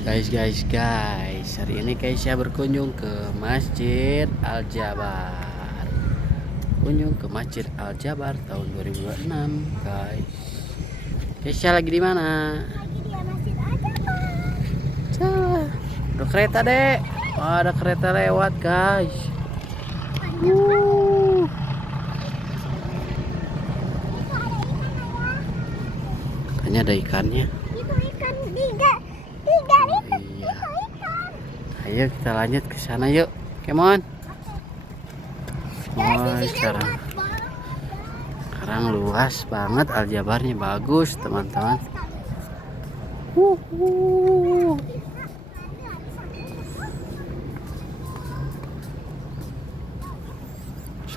Guys, hari ini Keisha berkunjung ke Masjid Al-Jabar. Kunjung ke Masjid Al-Jabar tahun 2026, guys. Keisha lagi di mana? Lagi di Masjid Al-Jabar. Cah, ada kereta, Dek. Wah, ada kereta lewat, guys. Uh, Katanya ada ikannya. Itu ikan tiga itu Iya. ikan. Ayo kita lanjut ke sana yuk. Come on. Oh, sekarang luas banget, Al-Jabarnya bagus, teman-teman.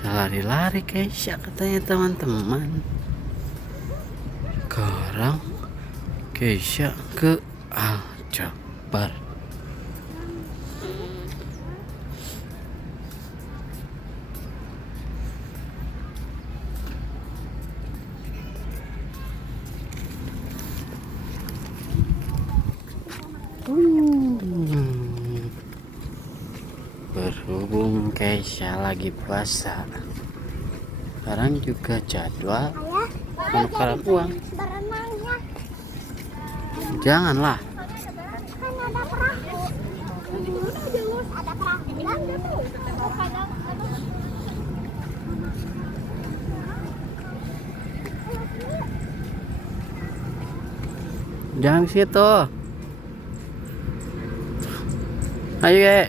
Lari-lari Keisha katanya, teman-teman. Sekarang Keisha ke Al-Jabar. Berhubung Keisha lagi puasa, sekarang juga jadwal penukaran uang. Berenang ya. Janganlah. Kan ada perahu. Ada perahu. Jangan situ. Ayo, Kek.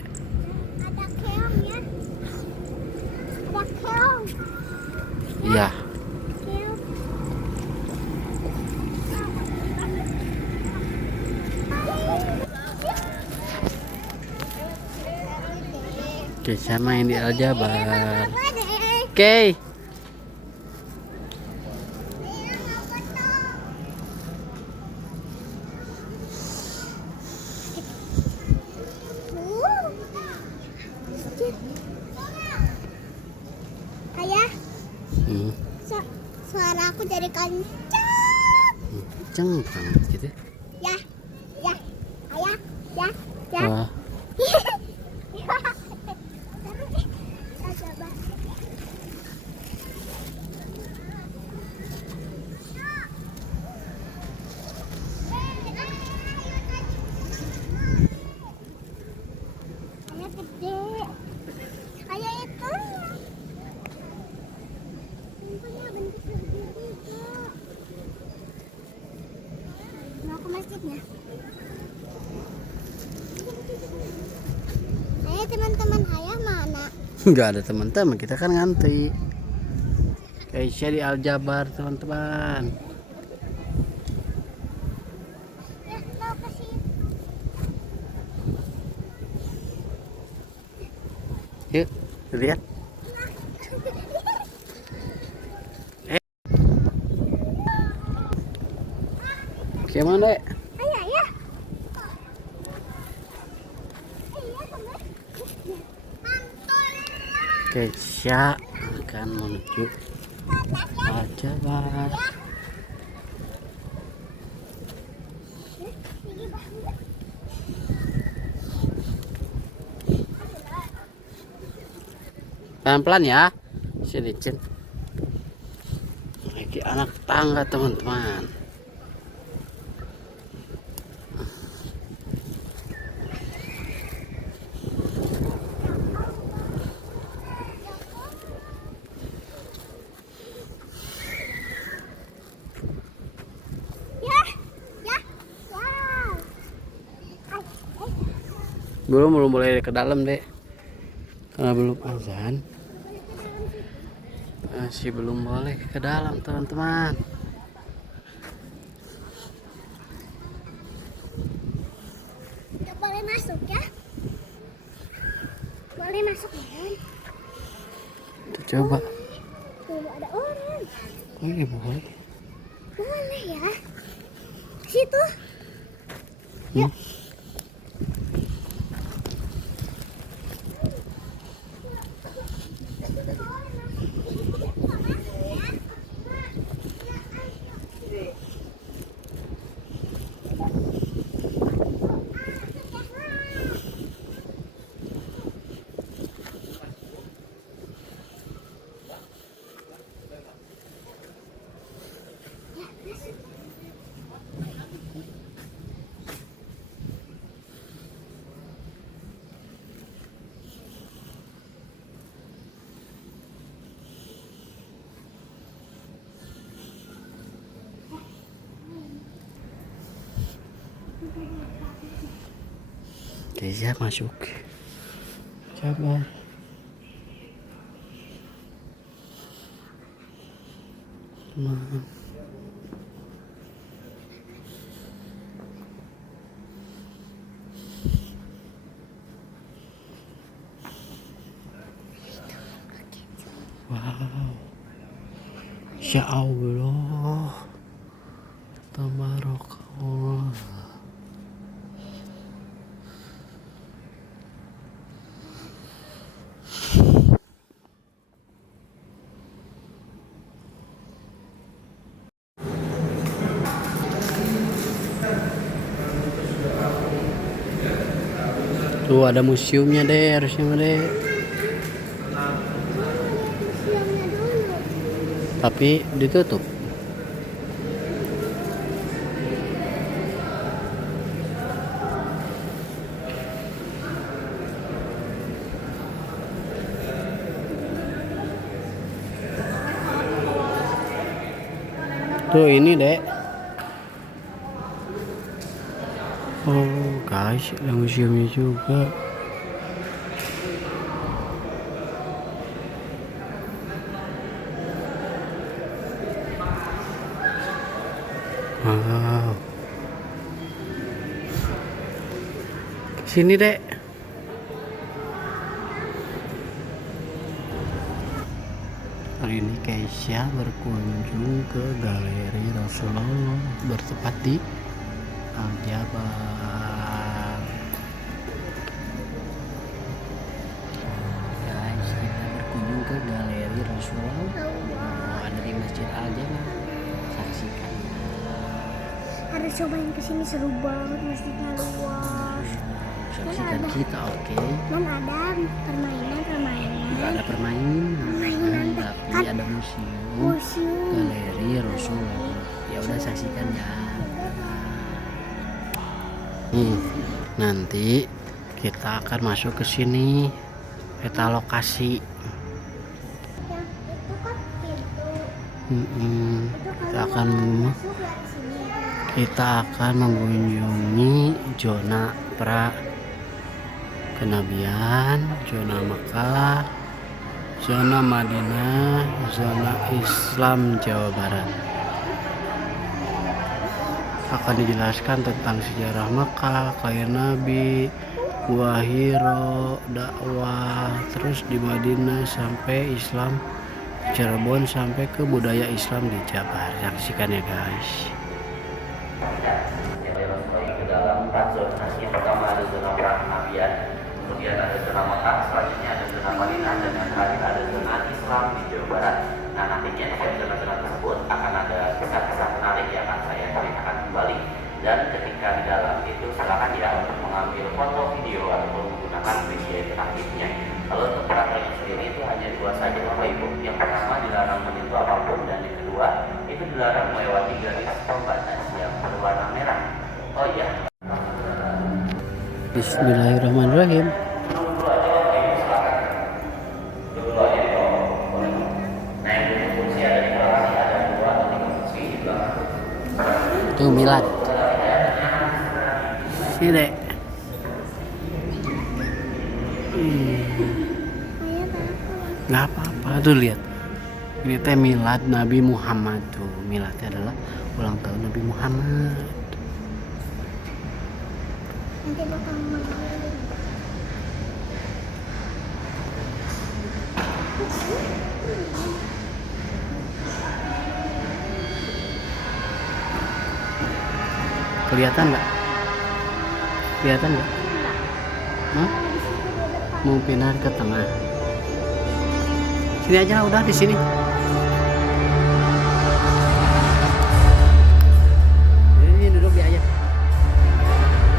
Ada keong ya. Ada keong. Iya. Keong. Keisha main di Al-Jabar. Apa deh? Oke. Ayah, Hmm. suara aku jadi kencang. Kenceng banget gitu. Ya, ya, ayah, ya, ya. Wah, Ayah gede. Ayah itu. Bentuknya bentuk segitiga. Mau ke masjidnya? Ayah, teman-teman ayah mana? nggak ada teman-teman, kita kan ngantri. Keisha di Al-Jabar, teman-teman. Ya, mau ke sini. Yuk, lihat. Gimana, Dek? Ayah, ayah. Ayah, ke masjidnya. Keisha akan menuju Al-Jabar. Pelan-pelan ya. Sini, Cin. Lagi anak tangga, teman-teman. Ya, ya, ya. Belum boleh ke dalam, Dek. Karena belum azan. Masih belum boleh ke dalam, teman-teman. Nggak boleh masuk ya? Boleh masuk ya? Kita coba. Tuh ada orang. Oh iya, boleh. Boleh ya? Situ. Yuk. Keisha masuk Jabar. Wow, Insya Allah, tabarakallah. Tuh ada museumnya deh, harusnya deh. Siangnya dulu. Tapi ditutup. Tuh ini dek. Oh guys, ada museumnya juga. Wow. Sini dek. Hari ini Keisha berkunjung ke Galeri Rasulullah bertempat di Al-Jabar. Guys, kita berkunjung ke Galeri Rasulullah. Ada di Masjid Al-Jabar. Saksikan. Harus cobain kesini, seru banget, masjidnya luas. Saksikan kita, oke? Dan ada permainan. Nggak ada permainan, tapi Kan ada museum. museum. Galeri Rasulullah. Ya udah saksikan ya. Nanti kita akan masuk ke sini. Peta lokasi. Yang itu kan pintu. Itu Kita kalau akan masuk dari sini. kita akan mengunjungi zona pra kenabian, zona Mekah, zona Madinah, zona Islam Jawa Barat. Akan dijelaskan tentang sejarah Mekah, kayak Nabi, Gua Hiro, dakwah, terus di Madinah sampai Islam Cirebon sampai ke budaya Islam di Jabar. Saksikan ya guys. Ke dalam 4 zona. Yang pertama ada zona pra-kenabian, kemudian ada zona Mekah, selanjutnya ada zona Madinah, dan yang terakhir ada zona Islam di Jawa Barat. Nah, nantinya di zona-zona tersebut akan ada kisah-kisah menarik yang akan saya ceritakan kembali. Dan ketika di dalam itu silakan ya untuk mengambil foto, video ataupun menggunakan media interaktifnya. Kalau untuk peraturannya sendiri itu hanya 2 saja Bapak Ibu. Yang pertama dilarang menyentuh apapun, dan yang kedua itu dilarang melewati garis pembatas yang berwarna merah. Oh iya. Bismillahirrahmanirrahim. Tuh milad. Sini dek. Nggak apa-apa tuh lihat. Ini teh milad Nabi Muhammad tuh. Miladnya adalah ulang tahun Nabi Muhammad. Nanti bakal ngomong. Kelihatan nggak? Kelihatan nggak? Hah? Mau pindah ke tengah. Sini aja udah di sini. Ini duduk di aja.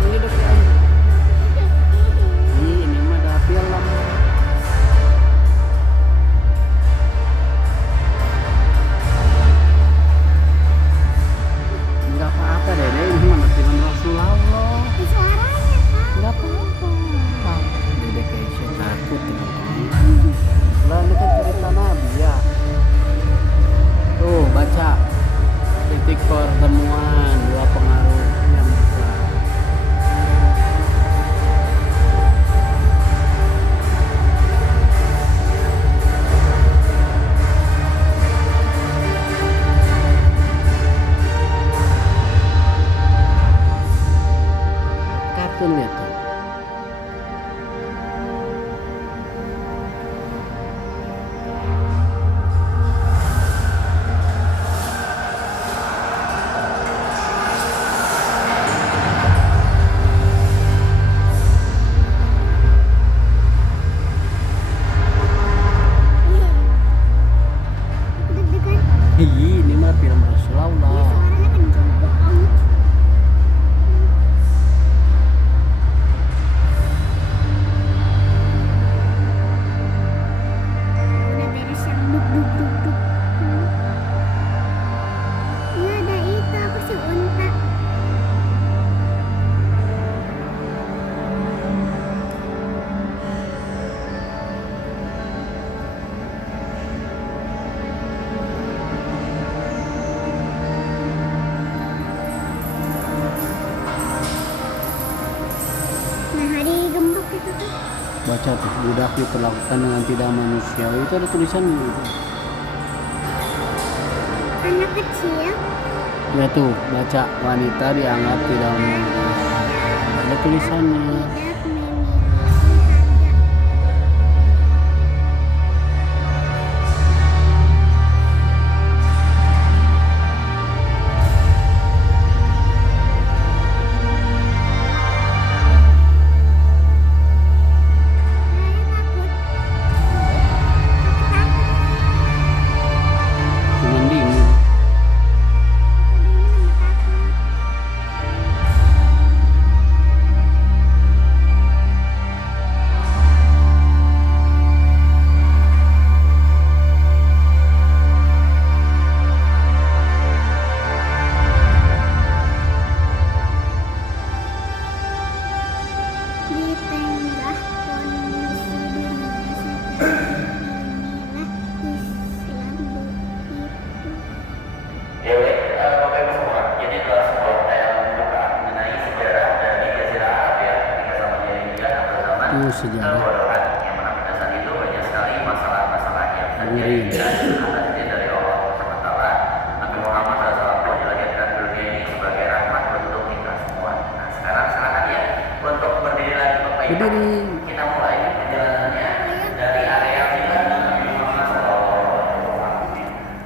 Ini duduk di aja. Ini mah ada film. Enggak apa-apa deh, ini mah film Rasulullah. Suaranya kan. Enggak apa-apa. Dedek Keisha takut teman-teman. Lah ini kan cerita Nabi ya. Tuh lihat tuh. Deg-degan. Ini mah film Ini Rasulullah. suaranya kenceng banget. Udah beres yang duk duk duk duk. Iya ada itu apa sih unta? Nah hari gembok itu tuh. Baca tuh, budak diperlakukan dengan tidak manusiawi. Itu ada tulisan gitu. Anak kecil. Ya tuh, baca wanita dianggap tidak manusiawi. Ada tulisannya. Tidak memiliki harga. Saya takut. Aku takut. Dengan dingin. Aku dingin sama takut. Di tengah kondisi dunia seperti inilah Islam begitu. Ya baik, Bapak Ibu semua, jadi adalah sebuah tayangan pembukaan mengenai sejarah dari Jazirah Arab ya, ketika zaman jahiliyah atau zaman Itu sejarah. kebodohan, yang mana pada saat itu banyak sekali masalah-masalah yang terjadi Ngeri. dan atasnya dari Allah SWT. Nabi Muhammad SAW pun dilahirkan di dunia ini sebagai rahmat untuk kita semua. Nah sekarang silakan ya untuk berdiri lagi Bapak Ibu. Berdiri. Kita mulai perjalanannya dari area villa Nabi Muhammad SAW.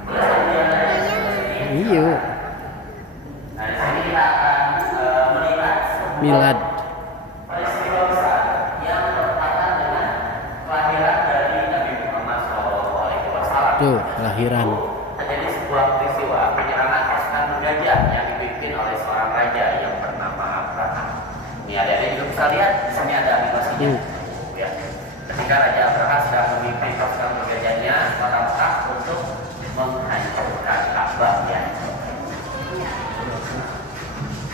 Boleh saya jalan Iya, Nah, di sini kita akan melihat sebuah milad. peristiwa besar yang berkaitan dengan kelahiran dari Nabi Muhammad SAW. Tuh, kelahiran. Terjadi sebuah peristiwa penyerangan pasukan penjajah yang dipimpin oleh seorang raja yang bernama Abraham. Ini ada juga bisa lihat di sini ada animasinya. Ya. Ketika Raja Abraham sedang memimpin pasukan penjajahnya kota Mekah untuk menghancurkan Ka'bah ya.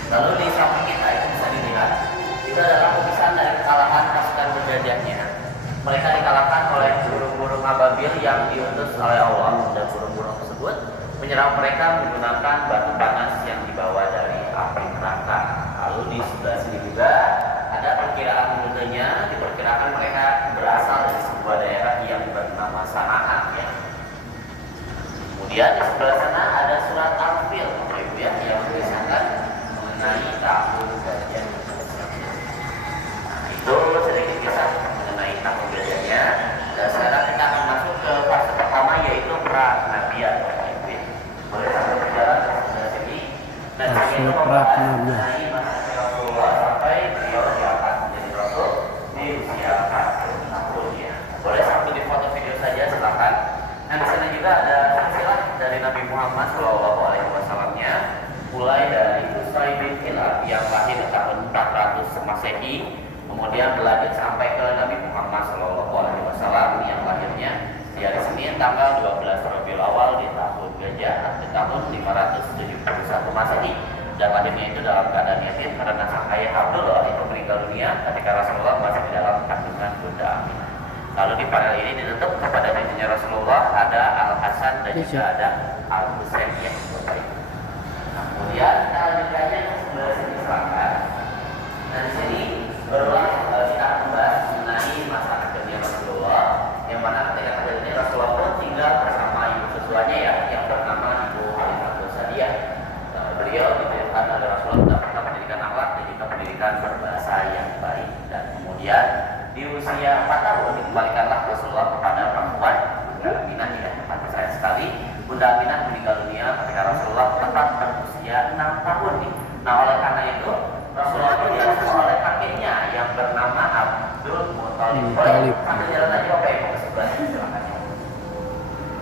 Lalu di samping kita itu bisa dilihat itu adalah lukisan dari kekalahan pasukan penjajahnya. Mereka dikalahkan oleh burung-burung ababil yang diutus oleh Allah, dan burung-burung tersebut menyerang mereka menggunakan batu panas yang dibawa dari api neraka. Lalu di sebelah sini juga ada perkiraan rutenya, diperkirakan mereka berasal dari sebuah daerah yang bernama Sanaa ya. Kemudian di sebelah sana ada surat Al-Fil, Bapak Ibu ya, yang mengisahkan mengenai tahun gajah. Nah, itu sedikit kisah mengenai tahun gajahnya. Dan sekarang kita akan masuk ke fase pertama yaitu pra-nabian, Bapak Ibu ya. Boleh sambil berjalan ke sebelah sini. Nah, di sini itu membahas mengenai masa Rasulullah sampai beliau diangkat menjadi Rasul di usia 40 tahun ya. Boleh sambil di foto video saja silakan. Nah, di sana juga ada silsilah dari Nabi Muhammad SAW-nya, mulai dari Qusay bin Kilab yang lahir tahun 400 Masehi, kemudian berlanjut sampai ke Nabi Muhammad SAW yang lahirnya di hari Senin tanggal 12 Rabiul Awal di tahun Gajah di tahun 571 Masehi. Dan lahirnya itu dalam keadaan yatim karena sang ayah Abdullah itu meninggal dunia ketika Rasulullah masih di dalam kandungan Bunda Aminah. Lalu di panel ini ditutup kepada cucunya Rasulullah ada Al Hasan dan juga ada Al Husain yang terbaik. Nah, kemudian kita lanjutkan ke sebelah sini silakan. Nah di sini barulah kita membahas mengenai masa kecilnya Rasulullah, yang mana ketika kecilnya Rasulullah pun tinggal bersama ibu sesuanya ya, yang bernama Ibu Halimah Sa'diyah. Beliau diberikan oleh Rasulullah mendapatkan pendidikan akhlak dan juga pendidikan berbahasa bangsa yang baik. Dan kemudian di usia 4 tahun dikembalikanlah Rasulullah kepada perempuan Bunda Aminah ya. Sayang sekali Bunda Aminah meninggal dunia ketika Rasulullah tepat berusia 6 tahun nih. Nah oleh karena itu Rasulullah itu diasuh oleh kakeknya yang bernama Abdul Muthalib. Boleh sambil jalan aja Bapak Ibu ke sebelah sini silakan.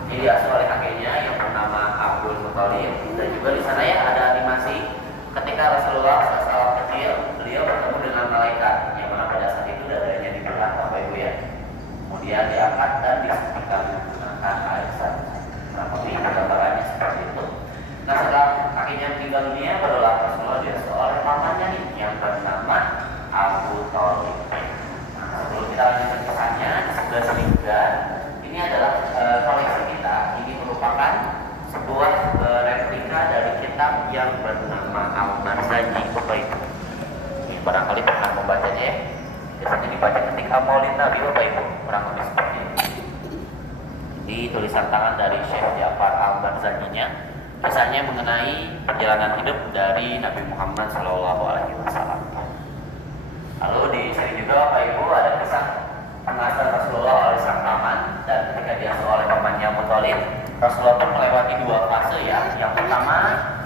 Ini diasuh oleh kakeknya yang bernama Abdul Muthalib, dan juga di sana ya ada animasi ketika Rasulullah SAW kecil, beliau bertemu dengan malaikat yang mana pada saat itu dadanya dibelah Bapak Ibu ya. Kemudian diangkat dan disuntikan menggunakan air santai. Nah, ini gambarannya seperti itu. Nah, setelah kakeknya meninggal dunia, barulah Rasulullah diasuh oleh pamannya nih yang bernama Abu Thalib. Nah, sebelum kita lanjutkan kisahnya, di sebelah sini juga ini adalah koleksi kita. Ini merupakan sebuah replika dari kitab yang bernama Al-Marzani Bapak Ibu. Ini barangkali pernah membacanya ya. Biasanya dibaca ketika Maulid Nabi Bapak Ibu, kurang lebih seperti ini. Di tulisan tangan dari Syekh Ja'far Al-Marzaninya, kisahnya mengenai perjalanan hidup dari Nabi Muhammad SAW. Lalu di sini juga Bapak Ibu ada kisah pengasuhan Rasulullah oleh sang paman, dan ketika diasuh oleh pamannya Abu Thalib, Rasulullah pun melewati 2 fase ya. Yang pertama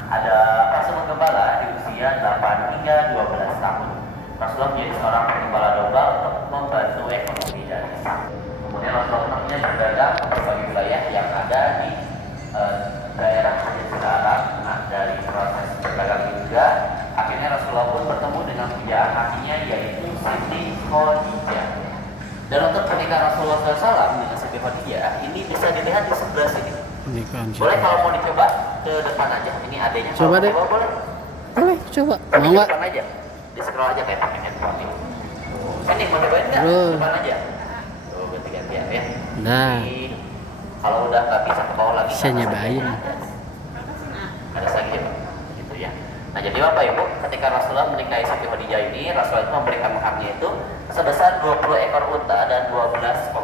ada fase menggembala di usia 8 hingga 12 tahun. Rasulullah menjadi seorang penggembala domba untuk membantu ekonomi dan desa. Kemudian Rasulullah pernah berdagang ke berbagai wilayah yang ada di daerah Jazirah Arab. Nah, dari proses berdagang juga akhirnya Rasulullah pun bertemu dengan pujaan hatinya yaitu Siti Khadijah. Dan untuk pernikahan Rasulullah SAW dengan Siti Khadijah ini bisa dilihat di sebelah sini. Boleh kalau mau dicoba ke depan aja. Ini adanya. Coba deh. Boleh. Boleh coba. Mau nggak? Depan aja. Di scroll aja kayak pakai handphone ini. Sini mau cobain nggak? Depan aja. Tuh ganti-gantian ya. Nah. Ini, kalau udah nggak bisa ke bawah lagi. Bisa nyobain. Ada lagi ya, gitu ya. Nah jadi Bapak Ibu, ketika Rasulullah menikahi Siti Khadijah ini, Rasulullah itu memberikan maharnya itu sebesar 20 ekor unta dan 12,4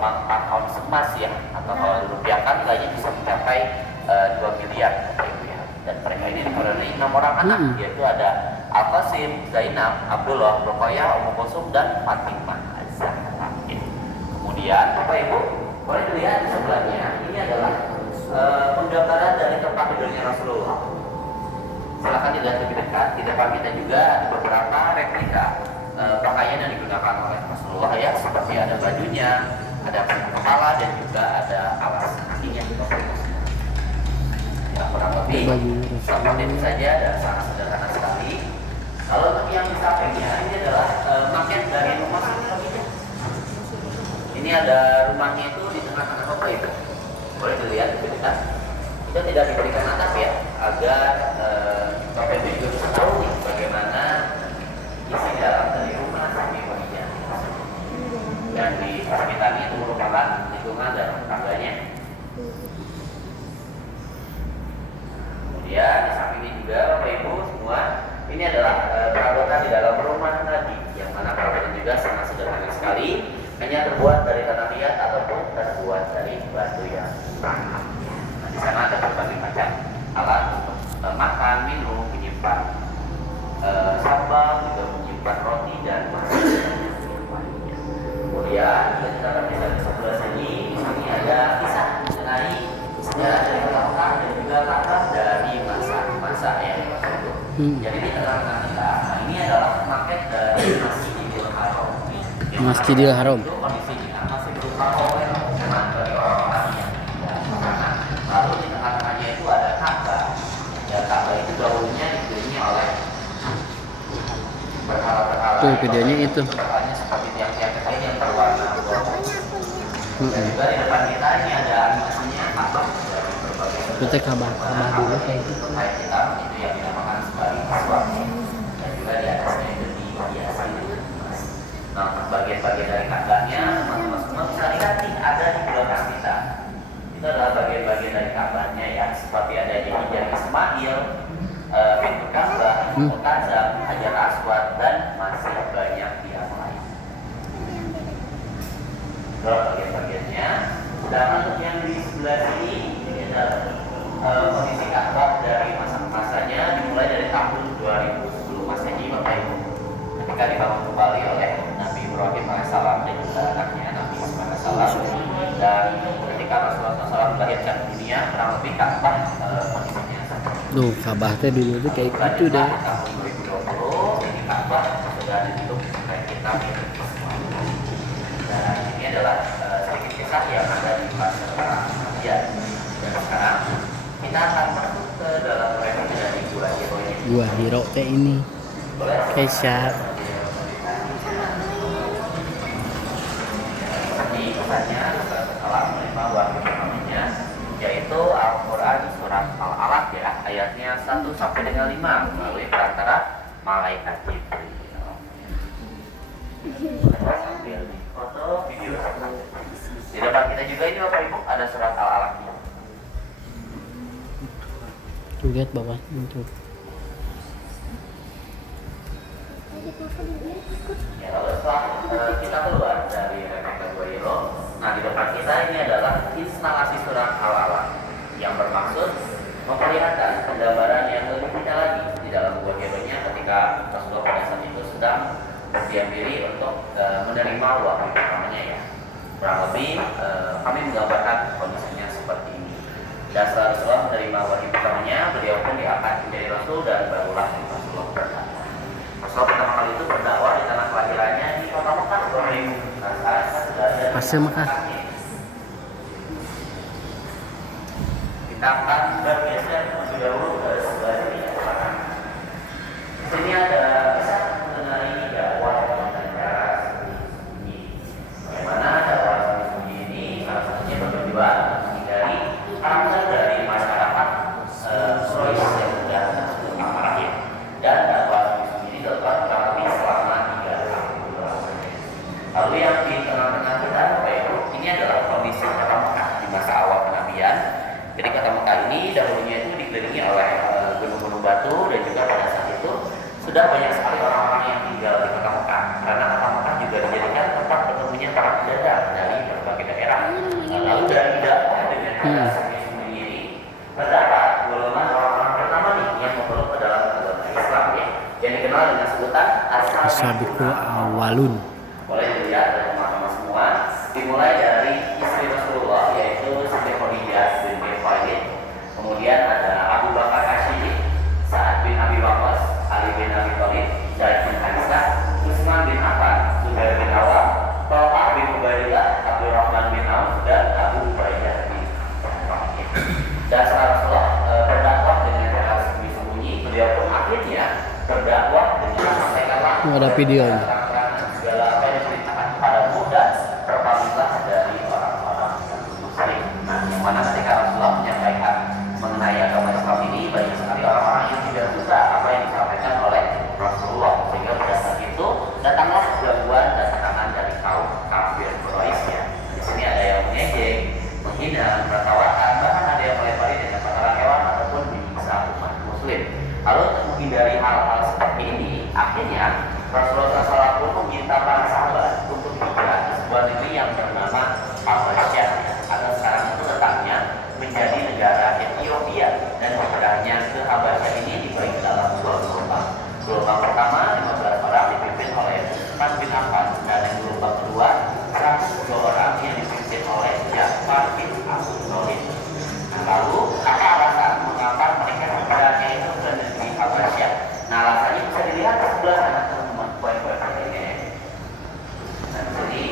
ounce emas ya, atau kalau dirupiahkan nilainya bisa mencapai 2 miliar Bapak Ibu ya. Dan mereka ini dikaruniai 6 orang anak, yaitu ada Al-Qasim, Zainab, Abdullah, Ruqayyah, Ummu Kulsum, dan Fatimah Az-Zahra. Kemudian Bapak Ibu boleh dilihat di sebelahnya, ini adalah penggambaran dari tempat tidurnya Rasulullah. Silakan dilihat lebih dekat. Di depan kita juga ada beberapa replika pakaian yang digunakan oleh Rasulullah ya, seperti ada bajunya, ada pelindung kepala, dan juga ada alas kakinya. Ya, kurang lebih seperti itu saja dan sangat sederhana sekali. Kalau untuk yang di sampingnya ini adalah maket dari rumah Siti Khadijah. Ini ada rumahnya itu di tengah-tengah Bapak Ibu. Boleh dilihat lebih dekat. Kita tidak diberikan atap ya, agar Bapak Ibu juga bisa tahu nih bagaimana isi dalam dari rumah Siti Khadijah. Dan di sekitarnya itu merupakan lingkungan dan tetangganya. Kemudian di samping ini juga Bapak Ibu semua, ini adalah perabotan di dalam rumah Nabi, yang mana perabotan juga sangat sederhana sekali, hanya terbuat dari tanah liat ataupun terbuat dari batu yang hangat. Nah, di sana ada berbagai macam alat untuk makan, minum, menyimpan sambal, juga menyimpan roti dan masih kemudian kita akan bisa di sebelah sini. Di sini ada kisah mengenai sejarah dari Mekah dan juga Ka'bah dari masa ya. Jadi di tengah-tengah kita, nah ini adalah maket dari Masjidil Haram. Masjidil Haram. Itu kondisinya masih berupa power dari orang-orang yang lalu di tengah-tengahnya itu ada Ka'bah. Dan Ka'bah itu dahulunya dikelilingi oleh berhala-berhala. Tuh videonya itu. Berhalanya seperti tiang-tiang kain yang berwarna gold. Dan juga di depan kita ini ada animasinya Ka'bah dari berbagai Kita kabar dulu kayak gitu. kain hitam itu yang dinamakan sebagai aswaki. Dan juga di atasnya itu dihiasi dengan emas. Nah, bagian-bagian dari Ka'bahnya teman-teman semua bisa lihat nih ada di belakang kita. Itu adalah bagian-bagian dari Ka'bahnya ya, seperti ada di Hijar Ismail, pintu Ka'bah, Mu'tazam, Hajar Aswad, dan masih banyak yang lain. Itu bagian-bagiannya. Dan untuk yang di sebelah sini ini adalah kondisi Ka'bah dari masa-masanya dimulai dari tahun 2010 Masehi Bapak Ibu. ketika dibangun kembali oleh Nabi Ibrahim alaihissalam dan juga anaknya Nabi Ismail alaihissalam. Dan ketika Rasulullah SAW melahirkan dunia, kurang lebih Ka'bah kondisinya Duh, Ka'bah teh dulu tuh kayak gitu deh. tahun 2020 ini Ka'bah sudah ditutup kayak kita gitu. Dan ini adalah sedikit kisah yang ada di fase ya. Dan sekarang kita akan masuk ke dalam review dari Gua Hero ini. Gua Hero teh ini. Keisha. Seperti kisahnya setelah menerima wahyu pertamanya, yaitu Al-Quran surat Al-Alaq ya, ayatnya 1 sampai dengan 5 melalui perantara malaikat Jibril. Sambil foto video. Di depan kita juga ini Bapak Ibu ada surat Al-Alaq. Tuh lihat bawah itu. Ya, lalu setelah kita keluar dari Rebecca Gua Hero, nah di depan kita ini adalah instalasi surat Al-Alaq yang bermaksud memperlihatkan penggambaran yang lebih detail lagi di dalam Gua Hero-nya ketika Rasulullah pada saat itu sedang berdiam diri untuk menerima wahyu pertamanya ya. Kurang lebih kami menggambarkan kondisinya seperti ini. Dan setelah Rasulullah menerima wahyu pertamanya, beliau pun diangkat menjadi Rasul dan barulah Rasulullah berdakwah. Rasulullah pertama kali itu berdakwah di tanah kelahirannya di kota Mekah. Pasir Mekah. Kita akan bergeser terlebih dahulu ke sebelah sini ya. Di sini ada kisah mengenai dakwah dengan cara sembunyi. Bagaimana dakwah sembunyi ini salah satunya bertujuan menghindari karakter dari masyarakat Quraisy yang sudah masuk rahim. Dan dakwah sembunyi ini dilakukan kurang lebih selama 3 tahun. Lalu yang di tengah-tengah kita Bapak Ibu, ini adalah kondisi kota Mekah di masa awal kenabian. Jadi kota Mekah ini dahulunya itu dikelilingi oleh gunung-gunung batu dan juga pada saat itu sudah banyak sekali orang-orang yang tinggal di kota Mekah. Karena kota Mekah juga dijadikan tempat bertemunya para pedagang dari berbagai daerah. Lalu dari dakwah dengan cara sembunyi ini terdapat golongan orang-orang pertama nih yang memeluk ke dalam agama Islam ya, yang dikenal dengan sebutan As-sabiqul awwalun. Boleh dilihat dari teman-teman semua, dimulai dari istri Rasulullah yaitu Siti Khadijah binti Khuwailid, kemudian ada Abu Bakar As-Siddiq, Sa'ad bin Abi Waqqas, Ali bin Abi Thalib, Zaid bin Harisah, Utsman bin Affan, Zubair bin Awam, Thalhah bin Ubaidillah, Abdurrahman bin Auf, dan Abu Ubaidah bin Jarrah. Dan setelah Rasulullah berdakwah dengan cara sembunyi-sembunyi, beliau pun akhirnya berdakwah dengan menyampaikan langsung Ada videonya. segala apa yang diceritakan kepadamu dan berpaminglah dari orang-orang muslim. Nah, yang mana ketika Rasulullah menyampaikan mengenai agama Islam ini, banyak sekali orang-orang yang tidak suka apa yang disampaikan oleh Rasulullah, sehingga pada saat itu datanglah gangguan dan tekanan dari kaum kafir Quraisy ya. Di sini ada yang mengejek, menghina, menertawakan, bahkan ada yang melempari dengan kotoran hewan ataupun menyiksa umat muslim. Lalu untuk menghindari hal-hal seperti ini, akhirnya Rasulullah SAW pun meminta para sahabat untuk hijrah ke sebuah negeri yang bernama Habasyah atau sekarang itu letaknya menjadi negara Ethiopia, dan hijrahnya ke Habasyah ini dibagi dalam 2 gelombang. Gelombang pertama 15 orang dipimpin oleh Utsman bin Affan, dan yang gelombang kedua 102 orang yang dipimpin oleh Ja'far bin Abu Thalib. Lalu apa alasan mengapa mereka hijrahnya itu ke negeri Habasyah? Nah, alasannya bisa dilihat di sebelah sana teman-teman, poin-poin pentingnya. Nah, di sini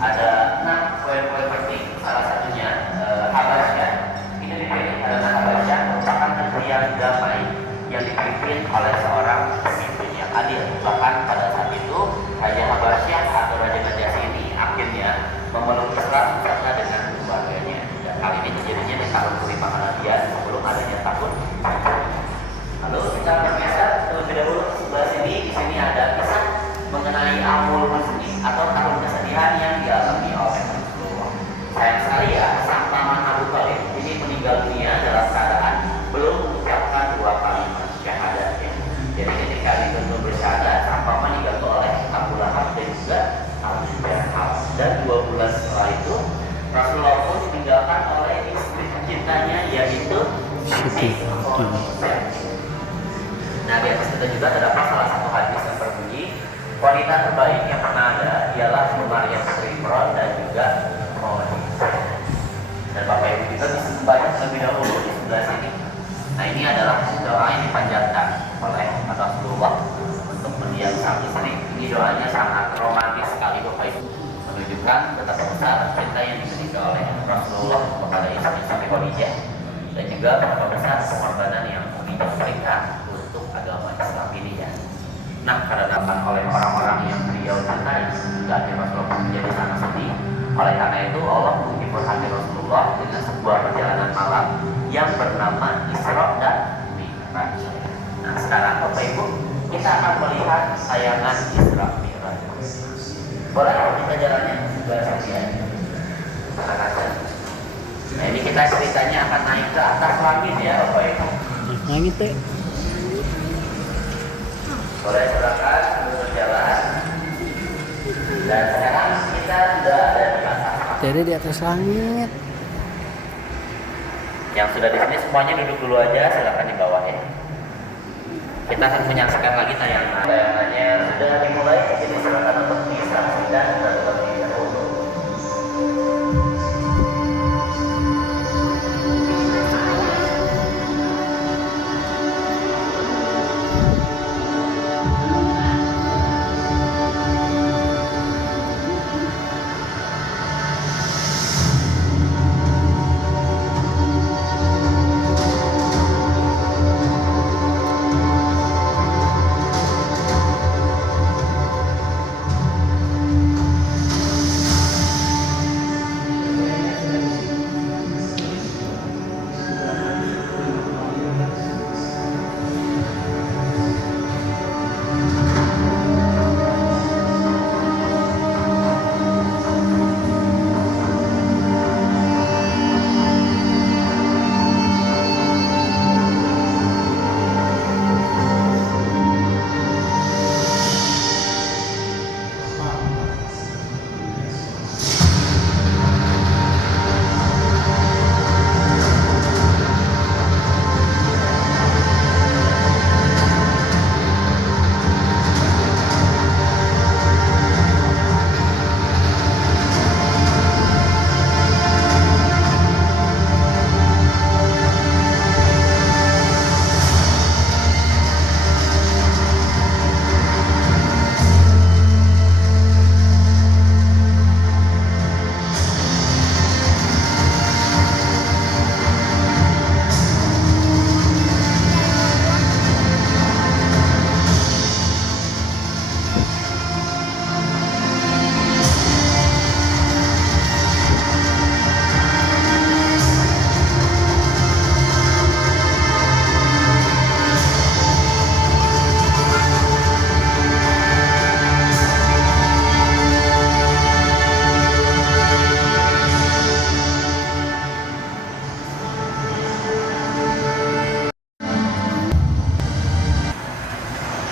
ada 6 poin-poin penting. Salah satunya Habasyah. Ini dipilih karena Habasyah merupakan negeri yang damai yang dipimpin oleh seorang pemimpin yang adil. Bahkan pada saat itu Raja Habasyah atau Raja Najasyi ini akhirnya memeluk Islam beserta dengan keluarganya. Dan hal ini terjadinya di tahun kelima kenabian sebelum adanya tahun. Lalu kita bergeser terlebih dahulu ke sebelah sini. Di sini ada kisah mengenai Amul Huzni atau tahun kesedihan yang dialami oleh Rasulullah. Sayang sekali ya, sang paman Abu Thalib ini meninggal dunia dalam keadaan belum mengucapkan 2 kalimat syahadat ya. Jadi ketika dituntut bersyahadat, sang paman diganti oleh Abu Lahab dan juga Abu Jahal. Dan 2 bulan setelah itu Rasulullah pun ditinggalkan oleh istri tercintanya yaitu Siti Khadijah. Nah, di atas kita juga terdapat salah satu hadis yang berbunyi, terbaik yang pernah ada ialah Maryam Putri Imran dan juga Khadijah. Dan Bapak Ibu juga bisa membaca terlebih dahulu di sebelah sini. Nah, ini adalah doa yang dipanjatkan oleh Rasulullah untuk mendiang sang istri. Ini doanya sangat romantis sekali Bapak Ibu, menunjukkan betapa besar cinta yang dimiliki oleh Rasulullah kepada istri Khadijah dan juga betapa besar pengorbanan yang diberikan untuk agama Islam ini ya. Nah, karena oleh orang-orang yang beliau cintai, hati Rasulullah menjadi sangat sedih. Oleh karena itu Allah menghibur hati Rasulullah dengan sebuah perjalanan malam yang bernama Isra dan Mi'raj. Nah, sekarang Bapak Ibu, kita akan melihat tayangan Isra Mi'raj. Boleh kita jalannya sebelah sini ya. Nah, ini kita ceritanya akan naik ke atas langit ya Bapak Ibu. Langit teh. Boleh silakan berjalan. Dan sekarang kita sudah ada di atas. Jadi di atas langit. Yang sudah di sini semuanya duduk dulu aja, silakan di bawah ya. Kita akan menyaksikan lagi tayangan. Tayangannya sudah dimulai, jadi silakan untuk disaksikan dan terlebih dahulu.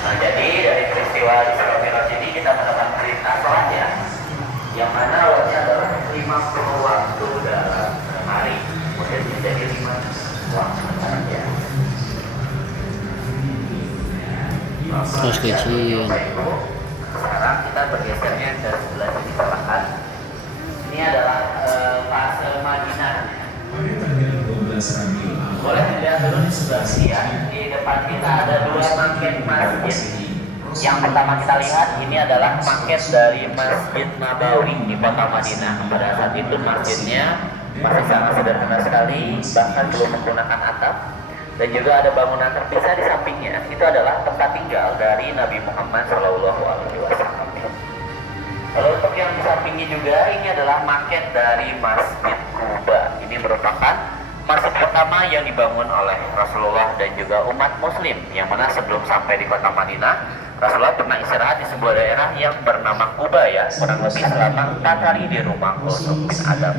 Nah, jadi dari peristiwa Isra Mi'raj ini kita mendapat perintah sholat ya, yang mana awalnya adalah 50 waktu dalam sehari, kemudian menjadi 5 waktu saja. Terus kecil. Sekarang kita bergesernya ke sebelah sini silakan. Ini adalah fase Madinah. Pada tanggal 12 Rabiul Awal, Boleh dilihat dulu di sebelah sini ya. Di depan kita ada dua maket masjid. Yang pertama kita lihat ini adalah maket dari Masjid Nabawi di kota Madinah. Pada saat itu masjidnya masih sangat sederhana sekali, bahkan belum menggunakan atap. Dan juga ada bangunan terpisah di sampingnya. Itu adalah tempat tinggal dari Nabi Muhammad SAW. Lalu untuk yang di sampingnya juga ini adalah maket dari Masjid Quba. Ini merupakan masjid pertama yang dibangun oleh Rasulullah dan juga umat Muslim, yang mana sebelum sampai di kota Madinah, Rasulullah pernah istirahat di sebuah daerah yang bernama Quba ya, kurang lebih selama 4 hari di rumah Kulsum bin Adam.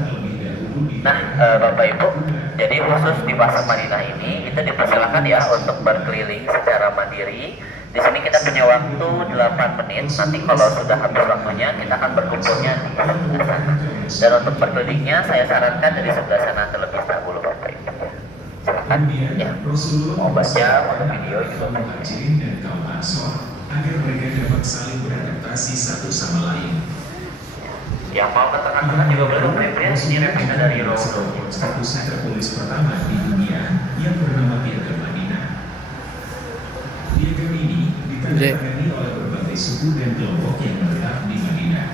Nah, Bapak Ibu, jadi khusus di pasar Madinah ini kita dipersilakan ya untuk berkeliling secara mandiri. Di sini kita punya waktu 8 menit. Nanti kalau sudah habis waktunya kita akan berkumpulnya di sebelah sana. Dan untuk berkelilingnya saya sarankan dari sebelah sana terlebih dahulu Bapak Ibu. Silakan ya. Mau baca, mau video juga. mengajirin dan kaum ansor agar mereka dapat saling beradaptasi berinteraksi satu sama lain. Yang mau ke tengah-tengah juga boleh memprint ini replika dari robot status tertulis pertama di dunia yang bernama Piagam Madinah. Piagam ini ditandatangani oleh berbagai suku dan kelompok yang menetap di Madinah.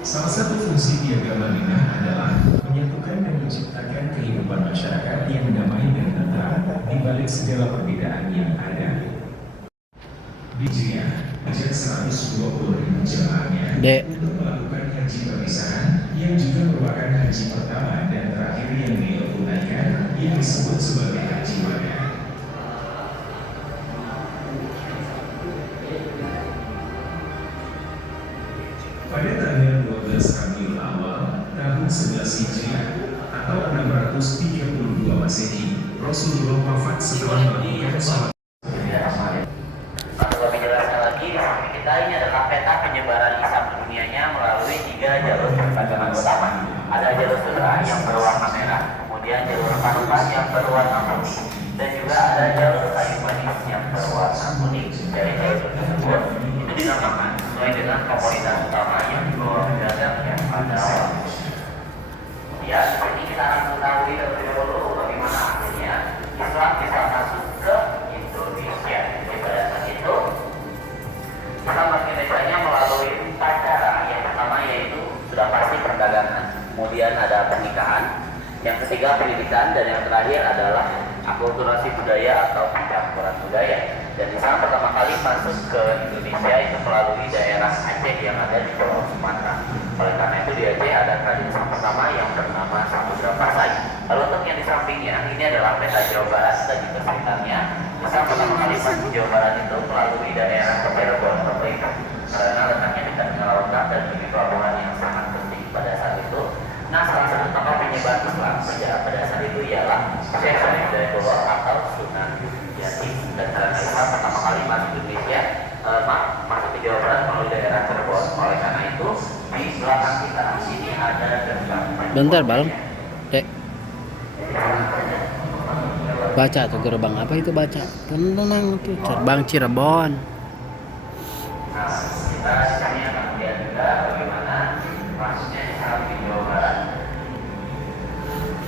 Salah satu fungsi Piagam Madinah adalah menyatukan dan menciptakan kehidupan masyarakat yang damai dan tentram di balik segala perbedaan yang ada. Di Jaya, ajak 120.000 jemaahnya Dek. untuk melakukan haji perpisahan yang juga merupakan haji pertama dan terakhir yang beliau tunaikan yang disebut sebagai haji wada. Pada tanggal 12 Rabiul Awal tahun 11 Hijriah atau 632 Masehi, Rasulullah wafat setelah melakukan sholat. Untuk lebih jelasnya lagi, di samping kita ini adalah peta penyebaran Islam di dunianya melalui 3 jalur perdagangan utama. Ada jalur sutra yang berwarna merah, kemudian jalur panukan yang berwarna putih, dan juga ada jalur kayu manis yang berwarna kuning. Dari jalur tersebut itu dinamakan sesuai dengan komoditas utama yang dibawa pedagang yang pada awalnya. Ya, seperti kita akan mengetahui lebih dahulu bagaimana akhirnya Islam bisa masuk ke Indonesia. Pada saat itu, Islam masuk ke Indonesia melalui 4 cara. Yang pertama yaitu sudah pasti perdagangan, kemudian ada pernikahan, yang ketiga pendidikan, dan yang terakhir adalah akulturasi budaya atau pencampuran budaya. Dan Islam pertama kali masuk ke Indonesia itu melalui daerah Aceh yang ada di Pulau Sumatera. Oleh karena itu di Aceh ada tradisi pertama yang bernama Samudra Pasai. Lalu untuk yang di sampingnya, ini adalah peta Jawa Barat dan juga sekitarnya. Islam pertama kali masuk ke Jawa Barat itu melalui daerah Cirebon, karena letaknya dekat dengan lautan dan menjadi pelabuhan yang sangat penting pada saat itu. Nah, salah satu tokoh penyebar Islam pada saat itu ialah Syekh Said Hidayatullah atau Sunan Jati. Dan karena Islam pertama kali masuk ke Indonesia, masuk ke Jawa Barat melalui daerah Cirebon. Oleh karena itu, di belakang kita di sini ada gerbang. Bentar, Bang. Dek. Baca tuh gerbang apa itu baca? Tenang tuh gerbang Cirebon. Nah, kita di sini akan melihat juga bagaimana masuknya Islam di Jawa Barat.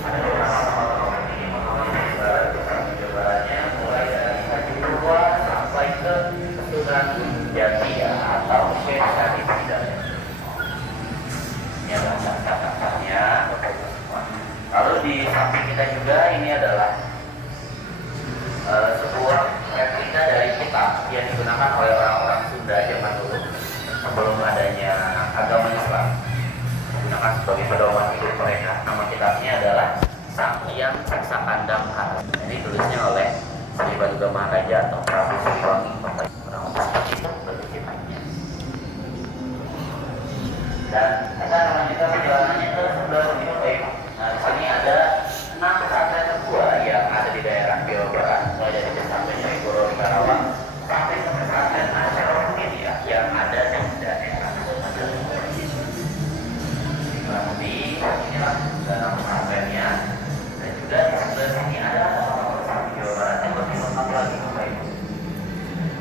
Ada beberapa tokoh ini mengalami sebaran Islam di Jawa Baratnya mulai dari Haji Purwa sampai ke Sunan Jati atau Syekh Said Hidayatullah. Ini adalah catatannya. Lalu di samping kita juga ini adalah sebuah replika dari kitab yang digunakan oleh orang-orang Sunda zaman dulu sebelum adanya agama Islam, digunakan sebagai pedoman hidup mereka. Nama kitabnya adalah Sang Hyang Saksakandang Kara. Ini tulisnya oleh Sri Baduga Maharaja atau Prabu Siliwangi. Seperti itu bentuk kitabnya. Dan kita akan lanjutkan perjalanannya ke sebelah sini, baik. Nah, di sini ada 6 pesantren tertua yang ada di daerah Jawa Barat, mulai dari pesantren Nyai Goro di Karawang sampai ke pesantren Ansarudin yang ada di daerah Bangli. Inilah dalam pesantrennya, dan juga di sebelah sini ada pesantren Jawa Barat yang lebih lengkap lagi, baik.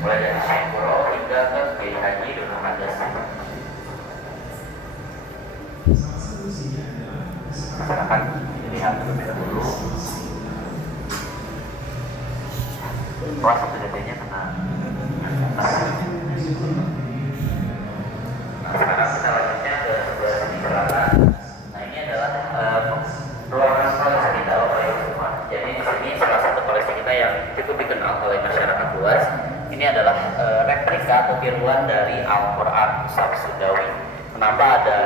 Mulai dari Nyai Goro hingga ke Kiai Haji Dono Hadas. Silakan dilihat terlebih dahulu. Wah, sebenarnya tenang. Nah, sekarang kita lanjutnya ke sebelah sini belakang. Nah, ini adalah ruangan koleksi kita, Bapak Ibu semua. Jadi di sini salah satu koleksi kita yang cukup dikenal oleh masyarakat luas. Ini adalah replika atau tiruan dari Al-Quran Musab Sundawi. Kenapa ada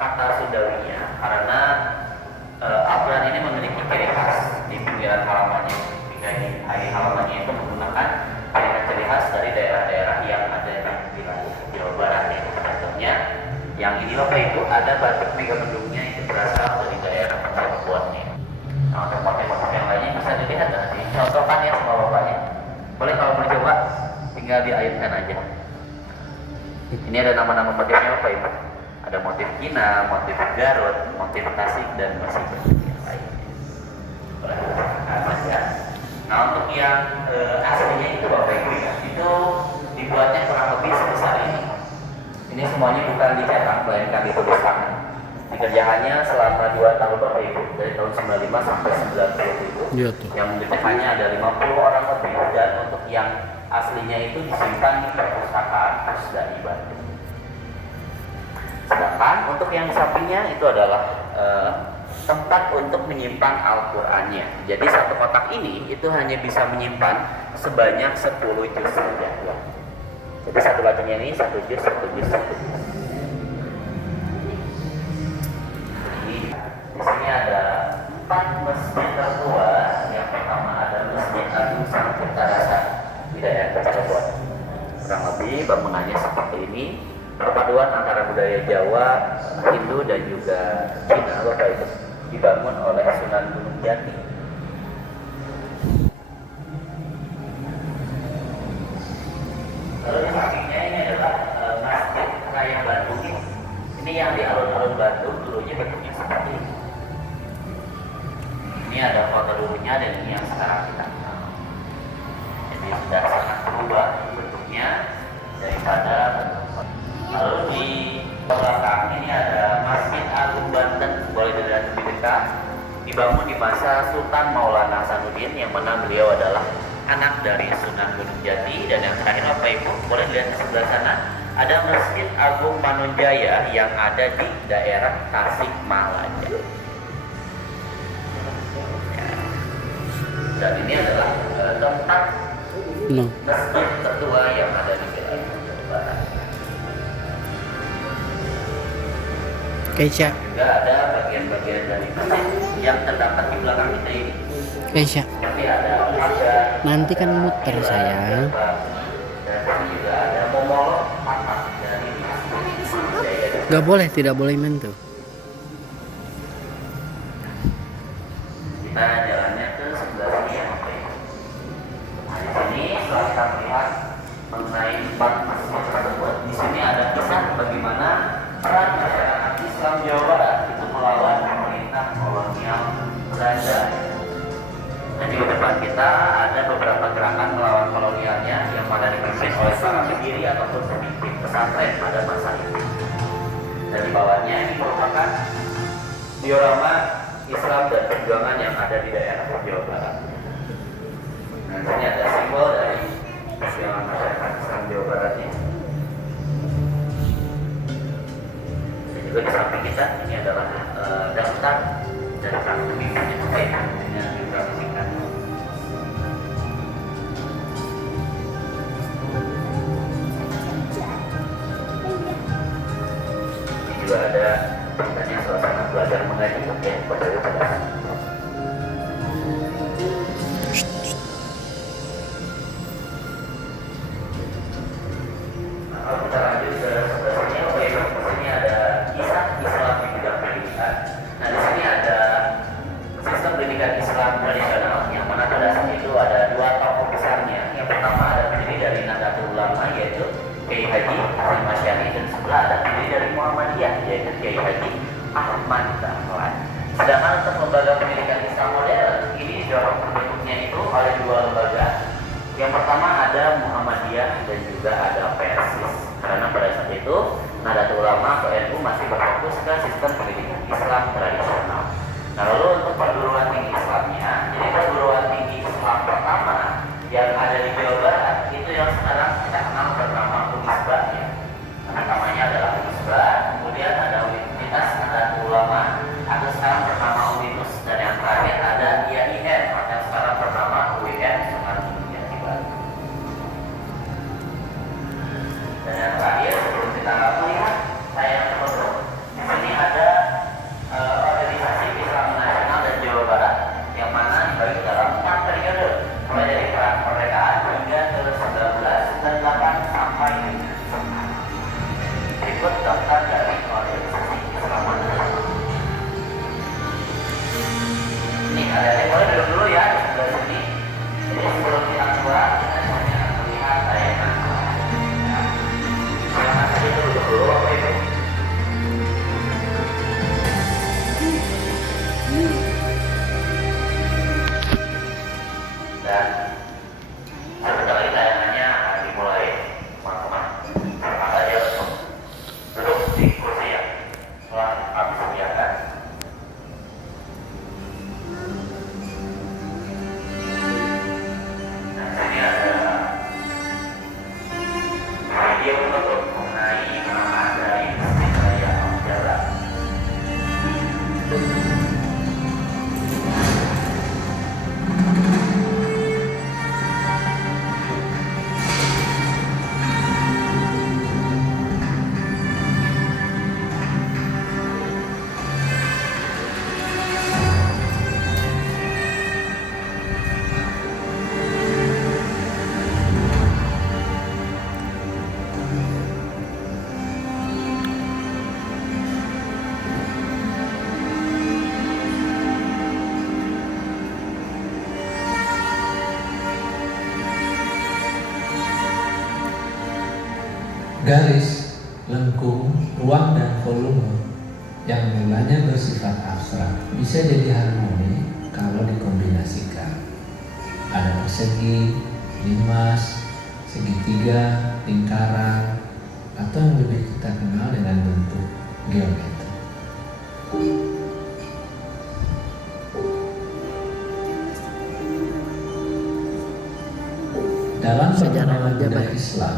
kata Sundawinya? Karena Al-Quran ini memiliki ciri khas di pinggiran halamannya. Jika di akhir halamannya itu menggunakan ciri khas dari daerah-daerah yang ada di Jawa Barat. Contohnya, yang ini Bapak Ibu ada batik mega mendungnya itu berasal dari daerah Cirebonnya. Nah, untuk motif-motif yang lainnya bisa dilihat dan dicontohkan ya semua Bapaknya. Boleh kalau mau coba tinggal diairkan aja. Ini ada nama-nama motifnya Bapak Ibu. Ada motif Kina, motif Garut, motif Tasik, dan masih banyak yang lainnya. Nah, untuk yang aslinya itu Bapak Ibu ya, itu dibuatnya kurang lebih sebesar ini. Ini semuanya bukan dicetak, melainkan ditulis tangan. Dikerjakannya selama 2 tahun Bapak Ibu, dari tahun 95 sampai 90 itu. Iya tuh. Yang mengerjakannya ada 50 orang lebih, dan untuk yang aslinya itu disimpan di perpustakaan Pusdai Bandung. Sedangkan untuk yang sampingnya itu adalah tempat untuk menyimpan Al-Qur'annya. Jadi satu kotak ini itu hanya bisa menyimpan sebanyak 10 juz saja. Jadi satu bacanya ini 1 juz, 1 juz, 1 juz. Jadi di sini ada 4 masjid tertua. Yang pertama ada Masjid Agung Sang Cipta Rasa di daerah Cirebon. Kurang lebih bangunannya seperti ini. Perpaduan antara budaya Jawa, Hindu dan juga Cina, Bapak Ibu, dibangun oleh Sunan Gunung Jati. Lalu yang sampingnya ini adalah Masjid Raya Bandung. Ini yang di alun-alun Bandung, dulunya bentuknya seperti ini. Ini ada foto dulunya dan ini yang sekarang kita kenal. Jadi sudah sangat berubah bentuknya daripada bentuk. Lalu di belakang ini ada Masjid Agung Banten, boleh dilihat lebih dekat. Dibangun di masa Sultan Maulana Hasanuddin, yang mana beliau adalah anak dari Sunan Gunung Jati. Dan yang terakhir Bapak Ibu, boleh dilihat di sebelah sana ada Masjid Agung Manunjaya yang ada di daerah Tasikmalaya. Dan ini adalah tempat masjid tertua yang ada di wilayah Jawa Barat. Keisha. Juga ada bagian-bagian dari masjid yang terdapat di belakang kita ini. Keisha. Seperti ada lembaga, Nanti kan muter sayang. dan ini juga ada momolog atap dari masjid. Gak boleh, tidak boleh main tuh. Kita jalannya ke sebelah sini ya Bapak Ibu. Nah, di sini setelah kita melihat mengenai 4 masjid tersebut, di sini ada kisah bagaimana peran masyarakat Islam Jawa Barat itu melawan pemerintah kolonial Belanda. Dan di depan kita ada beberapa gerakan melawan kolonialnya yang mana dipimpin oleh para pendiri ataupun pemimpin pesantren pada masa itu. Dan di bawahnya ini merupakan diorama Islam dan perjuangan yang ada di daerah Jawa Barat. Nah, ini ada simbol dari perjuangan masyarakat Islam Jawa Barat ini. Dan juga di samping kita ini adalah daftar dari para pemimpin yang terkait dengan biografi singkat. Ini juga ada tentang suasana belajar mengaji yang berdiri pada saat itu. Nah, kalau kita lanjut ke sebelah sini, Bapak Ibu, di sini ada kisah Islam di bidang pendidikan. Nah, di sini ada sistem pendidikan Islam tradisional yang mana pada saat itu ada 2 tokoh besarnya. Yang pertama ada pendiri dari Nahdlatul Ulama yaitu Kiai Haji Hasyim Asy'ari, dan sebelah ada pendiri dari Muhammadiyah yaitu Kiai Haji Ahmad Dahlan. Sedangkan untuk lembaga pendidikan Islam modern ini didorong terbentuknya itu oleh 2 lembaga. Yang pertama ada Muhammadiyah dan juga ada Persis. Karena pada saat itu Nahdlatul Ulama atau NU masih berfokus ke sistem pendidikan Islam tradisional. Nah, lalu untuk perguruan tinggi Islamnya, jadi perguruan tinggi Islam pertama yang ada di Jawa Barat itu yang sekarang kita kenal bernama Unisba ya. Namanya adalah Unisba. Kemudian ada Universitas Nahdlatul Ulama atau sekarang bernama UNINUS, dan yang terakhir ada IAIN yang sekarang bernama UIN Sunan Gunung Jati Bandung. Dan yang terakhir sebelum kita melihat tayangan tersebut, di sini ada organisasi Islam Nasional dan Jawa Barat yang mana dibagi dalam 4 periode, mulai dari perang kemerdekaan hingga ke 1998 sampai berikut daftar dari organisasi Islam Nasional. Ini ada boleh duduk dulu ya di sebelah sini. Jadi sebelum kita keluar kita hanya melihat tayangan. Silakan saja duduk dulu Bapak Ibu. Dan sebentar lagi tayangannya akan dimulai, teman-teman. Apa saja untuk garis, lengkung, ruang, dan volume yang mulanya bersifat abstrak bisa jadi harmoni kalau dikombinasikan. Ada persegi, limas, segitiga, lingkaran, atau yang lebih kita kenal dengan bentuk geometri. Dalam Sejarah perkembangan aljabar. budaya Islam,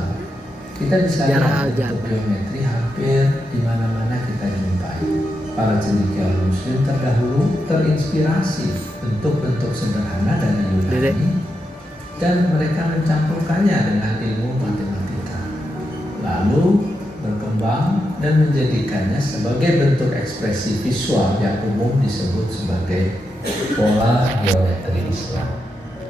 kita bisa Sejarah lihat bentuk aljabar. geometri hampir di mana-mana kita jumpai. Para cendekiawan Muslim terdahulu terinspirasi bentuk-bentuk sederhana dari Dedek. Yunani dan mereka mencampurkannya dengan ilmu matematika. Lalu berkembang dan menjadikannya sebagai bentuk ekspresi visual yang umum disebut sebagai pola geometri Islam.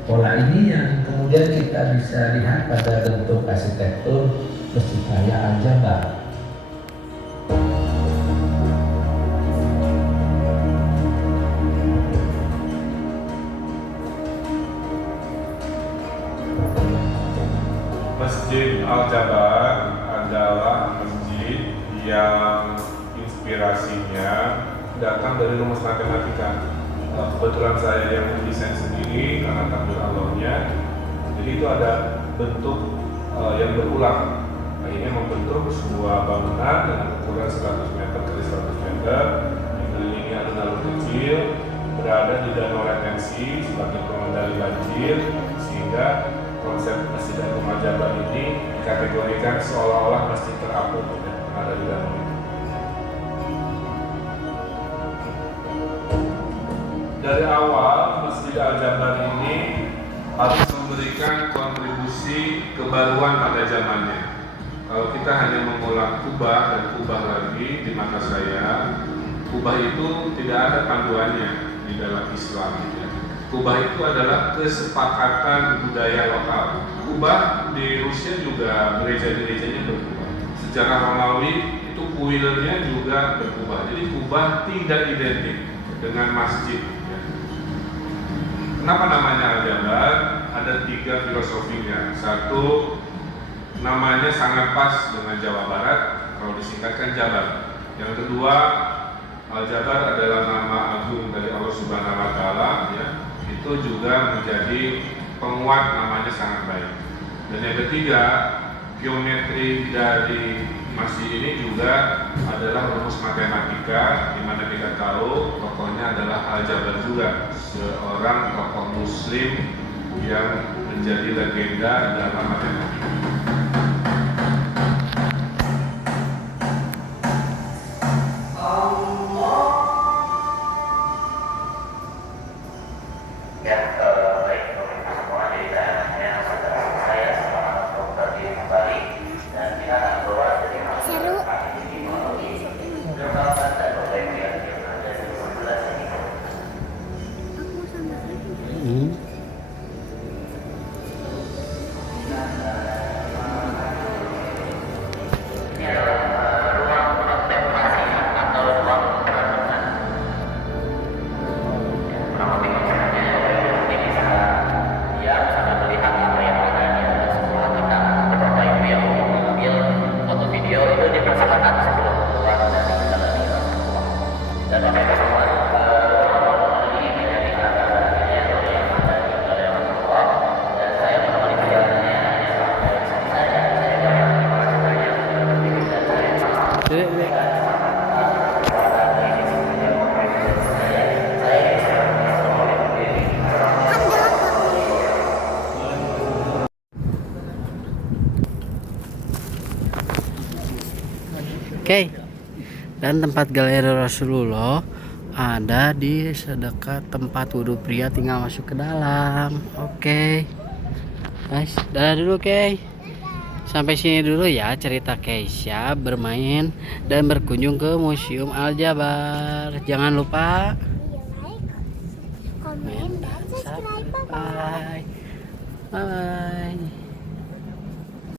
Pola ini yang kemudian kita bisa lihat pada bentuk arsitektur Masjid Raya Al-Jabar. Masjid Al-Jabar adalah masjid yang inspirasinya datang dari rumus matematika. Kebetulan saya yang mendesain sendiri karena takdir Allahnya. Jadi itu ada bentuk yang berulang. Akhirnya membentuk sebuah bangunan dengan ukuran 100 meter kali 100 meter, dikelilingi alun-alun kecil, berada di danau retensi sebagai pengendali banjir, sehingga konsep Masjid Al-Jabar ini dikategorikan seolah-olah masjid terapung yang ada di danau itu. Dari awal Masjid Al-Jabar ini harus memberikan kontribusi kebaruan pada zamannya. Kalau kita hanya mengulang kubah dan kubah lagi di mata saya, kubah itu tidak ada panduannya di dalam Islam. Ya. Kubah itu adalah kesepakatan budaya lokal. Kubah di Rusia juga gereja-gerejanya berkubah. Sejarah Romawi itu kuilnya juga berkubah. Jadi kubah tidak identik dengan masjid. Ya. Kenapa namanya Al-Jabar? Ada 3 filosofinya. Satu, namanya sangat pas dengan Jawa Barat, kalau disingkatkan Jabar. Yang kedua, Al-Jabar adalah nama agung dari Allah Subhanahu wa Ta'ala, ya. Itu juga menjadi penguat namanya sangat baik. Dan yang ketiga, geometri dari masjid ini juga adalah rumus matematika, di mana kita tahu tokohnya adalah Al-Jabar juga, seorang tokoh Muslim yang menjadi legenda dalam matematika. Ya, baik Bapak semua, jadi saya sudah selesai ya sama untuk berdiri kembali dan kita akan keluar dari Seru. pertama dan Bapak Ibu yang ada di sebelah sini. Aku sama lagi. Hmm. Ini adalah ruang kontemplasi atau ruang perenungan. Kurang lebih konsepnya ini bisa diam sambil melihat apa yang ada di dalam sebuah kitab. Nanti Bapak Ibu yang mau mengambil foto video itu dipersilakan sebelum keluar dari dalam ruang. Dan Bapak Ibu semua, ruang ini menjadi agak-agaknya yang ada di dalam ruang. Dan saya menemani perjalanannya sampai sini saja. Saya banyak terima kasih banyak sudah berdiri dan saya Dedek, dedek. Oke. Dan tempat galeri Rasulullah ada di sedekat tempat wudhu pria, tinggal masuk ke dalam. Oke. Guys, dadah dulu, Kay. Sampai sini dulu ya cerita Keisha bermain dan berkunjung ke Museum Al-Jabar. Jangan lupa Komen dan subscribe. Bye bye. bye. Bye.